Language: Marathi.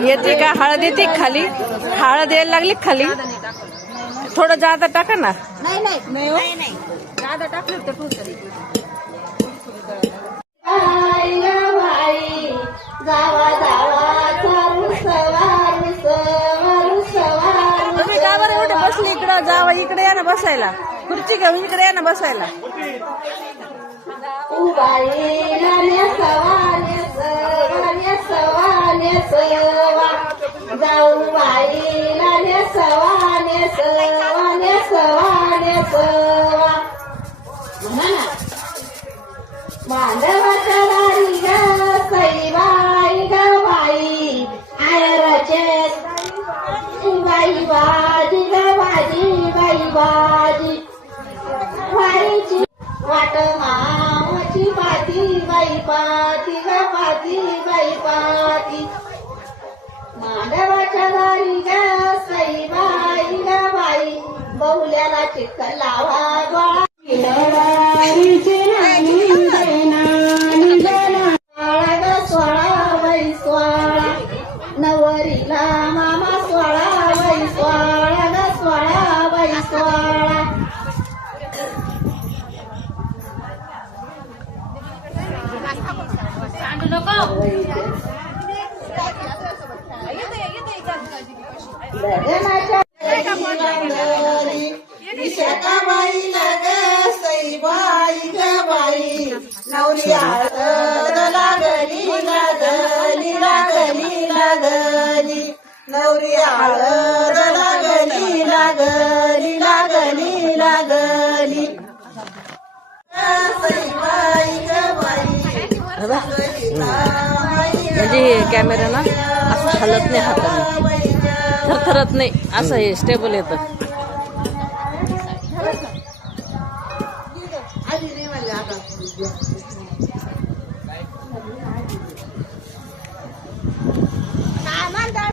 येते का हळद येते खाली हळद यायला लागली खाली थोडं जादा टाका ना नाही जादा टाकलं तर तरी तुम्ही का बरं एवढे बसले इकडं जावं इकडे या ना बसायला खुर्ची घेऊन इकडे या ना बसायला जाऊ बाई सवाने सवा मांडवाच्या दारी ग सईबाई ग बाई आयराचे बाई बाजी ग बाजी बाईची वाट मामाची पाती बाई पाती ग पाती बाई पाती मांडवाच्या दारी ग सईबाई ग बाई बहुल्याला चिखल लावा गोळा नवरीला मामा सोळा बाई सोळा ग सोळा बाई सोळा बाई लग सईबाई ग बाई नवरी हळद लागली लागली लागली लागली नवरी हळद लागली लागली लागली लागली सईबाई ग बाई म्हणजे कॅमेरा ना असं हलत नाही हाताने थरथरत नाही असं हे स्टेबल येतं आधी नाही मला